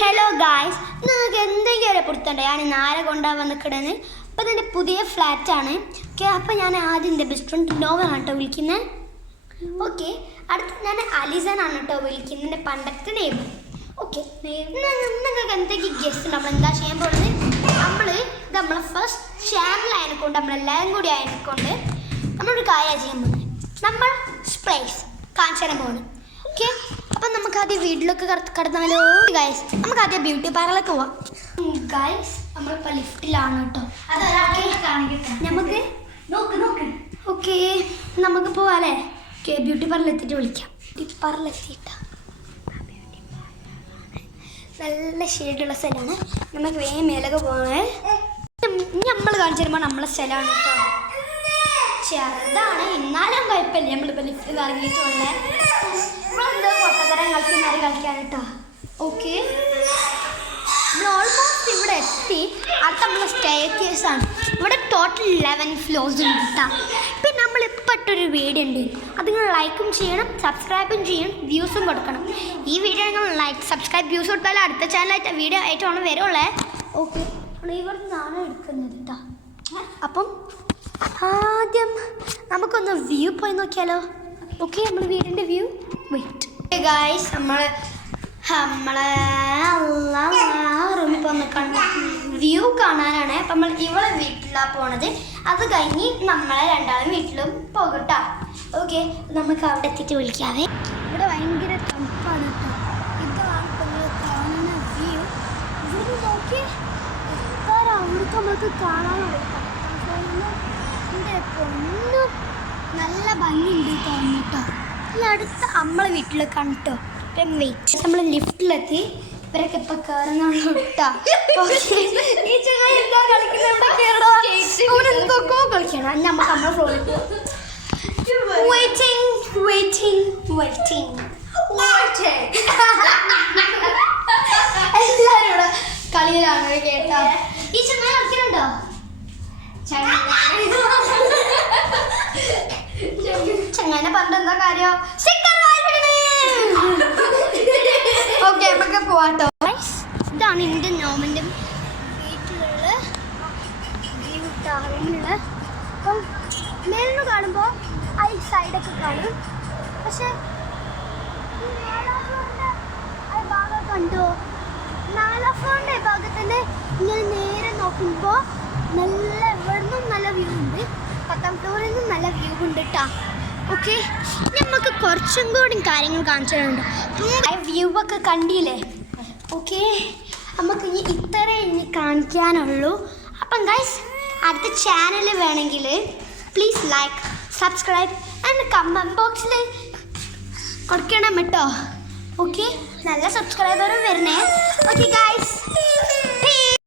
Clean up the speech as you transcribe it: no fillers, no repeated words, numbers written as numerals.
Hello guys, നിങ്ങൾക്ക് എന്തെങ്കിലും പുറത്തുണ്ട് ഞാൻ നാളെ കൊണ്ടുപോകാൻ നിൽക്കണത്. അപ്പം ഇതിൻ്റെ പുതിയ ഫ്ലാറ്റാണ്. ഓക്കെ, അപ്പം ഞാൻ ആദ്യം എൻ്റെ ബെസ്റ്റ് ഫ്രണ്ട് നോവാണ് കേട്ടോ വിളിക്കുന്നത്. ഓക്കെ, അടുത്ത് ഞാൻ അലിസനാണ് കേട്ടോ വിളിക്കുന്നത്, എൻ്റെ പണ്ടത്തെ നെയ്ബർ. ഓക്കെ, നിങ്ങൾക്ക് എന്തെങ്കിലും ഗസ്റ്റ് നമ്മൾ എന്താ ചെയ്യാൻ പോകുന്നത്? നമ്മളെ ഫസ്റ്റ് ചാനൽ ആയതിനെക്കൊണ്ട് നമ്മളെല്ലാവരും കൂടി ആയതിനെക്കൊണ്ട് നമ്മളൊരു കാര്യം ചെയ്യാൻ പോകുന്നത്. നമ്മൾ സ്പ്രേസ് കാണിച്ചു തരാൻ പോകുന്നത്. ഓക്കെ, അപ്പം നമുക്ക് ആദ്യം വീട്ടിലൊക്കെ കടന്നാലോ ഗൈസ്? നമുക്ക് ആദ്യം ബ്യൂട്ടി പാർലറിലേക്ക് പോവാം. ഗൈസ്, നമ്മളിപ്പോൾ ലിഫ്റ്റിലാണ് കേട്ടോ. നമുക്ക് ഓക്കെ നമുക്ക് പോവാല്ലേ? ഓക്കെ, ബ്യൂട്ടി പാർലർ എത്തിയിട്ട് വിളിക്കാം. ബ്യൂട്ടി പാർലർ എത്തിയിട്ടാ നല്ല ഷെയ്ഡുള്ള സ്ഥലമാണ്. നമുക്ക് വേഗം മേലൊക്കെ പോകണേ. നമ്മൾ കാണിച്ചു തരുമ്പോൾ നമ്മളെ സ്ഥലമാണ് കേട്ടോ. ചെറുതാണ് എന്നാലും കുഴപ്പമില്ല. നമ്മളിപ്പോൾ ലിഫ്റ്റിൽ ഇറങ്ങിയിട്ടുള്ള നമ്മളെന്തോ പൊട്ടത്തരം കളിക്കാൻ കേട്ടോ. ഓക്കെ, നമ്മൾ ഓൾമോസ്റ്റ് ഇവിടെ എത്തി. അടുത്ത നമ്മളെ സ്റ്റെയർകേസാണ്. ഇവിടെ ടോട്ടൽ 11 ഫ്ലോർസ് ഉണ്ട് കേട്ടോ. പിന്നെ നമ്മളിപ്പോൾ ഇട്ടൊരു വീഡിയോ ഉണ്ട്, അത് നിങ്ങൾ ലൈക്കും ചെയ്യണം, സബ്സ്ക്രൈബും ചെയ്യണം, വ്യൂസും കൊടുക്കണം. ഈ വീഡിയോ നിങ്ങൾ ലൈക്ക് സബ്സ്ക്രൈബ് വ്യൂസ് കൊടുത്താൽ അടുത്ത ചാനലായിട്ട് വീഡിയോ ആയിട്ടാണ് വരുള്ളേ. ഓക്കെ, നമ്മൾ ഇവിടെ നിന്നാണ് എടുക്കുന്നത് കേട്ടോ. അപ്പം ആദ്യം നമുക്കൊന്ന് വ്യൂ പോയി നോക്കിയാലോ? ഓക്കെ, നമ്മൾ വീടിൻ്റെ വ്യൂ. വെയിറ്റ് ഗായ്സ്, നമ്മളെ റൂമിൽ പോകാൻ വ്യൂ കാണാനാണ്. അപ്പം നമ്മൾ ഇവളെ വീട്ടിലാണ് പോണത്. അത് കഴിഞ്ഞ് നമ്മളെ രണ്ടാളും വീട്ടിലും പോകട്ടോ. ഓക്കെ, നമുക്ക് അവിടെ എത്തിയിട്ട് വിളിക്കാവേ. ഇവിടെ ഭയങ്കര തണുപ്പാണ് കേട്ടോ. ഇതാണ് നമ്മൾ കാണുന്ന വ്യൂ. ഇവിടെ നോക്കി എത്ര അവിടുത്തെ നമുക്ക് കാണാനുള്ള പൊന്നും നല്ല ഭംഗിയുണ്ട് തോന്നിട്ടോ. ഈ അടുത്ത നമ്മളെ വീട്ടിൽ കണ്ടോ. വെയിറ്റ്, നമ്മൾ ലിഫ്റ്റിലെത്തി. ഇവരൊക്കെ ഇപ്പൊ കയറുന്നുള്ളൂ കേട്ടോ. ഈ ചങ്ങായി എന്താ കളിക്കുന്നത്? എന്തൊക്കെ കളിക്കണം. നമുക്ക് നമ്മളെ ഫ്ലോറിൽ എല്ലാരും ഇവിടെ കളിയിലാണ് കേട്ടോ. ഈ ചങ്ങായി കളിക്കുന്നുണ്ടോ? ചങ്ങനെ പറഞ്ഞ എന്താ കാര്യം? ഓക്കെ, നമുക്ക് പോവാട്ടോ. ഇതാണ് എൻ്റെ നോമിൻ്റെ വീട്ടിലുള്ള വ്യൂ റൂമിലുള്ള. അപ്പം മേലിന്ന് കാണുമ്പോൾ ആ ഈ സൈഡൊക്കെ കാണും. പക്ഷെ ഭാഗം കണ്ടോ? 4ാം ഫ്ലോറിൻ്റെ ഭാഗത്തന്നെ ഇങ്ങനെ നേരെ നോക്കുമ്പോൾ നല്ല ഇവിടുന്നും നല്ല വ്യൂ ഉണ്ട്, 10ാം ഫ്ലോറിൽ നിന്നും നല്ല വ്യൂ ഉണ്ട് കേട്ടോ. ഓക്കെ, നമുക്ക് കുറച്ചും കൂടി കാര്യങ്ങൾ കാണിച്ചു തരുന്നുണ്ട്. വ്യൂ ഒക്കെ കണ്ടില്ലേ? ഓക്കെ, നമുക്ക് ഇനി ഇനി കാണിക്കാനുള്ളൂ. അപ്പം ഗൈസ്, അടുത്ത ചാനൽ വേണമെങ്കിൽ please like subscribe and comment ബോക്സിൽ കൊടുക്കണം കേട്ടോ. ഓക്കെ, നല്ല സബ്സ്ക്രൈബറും വരണേ. Okay guys.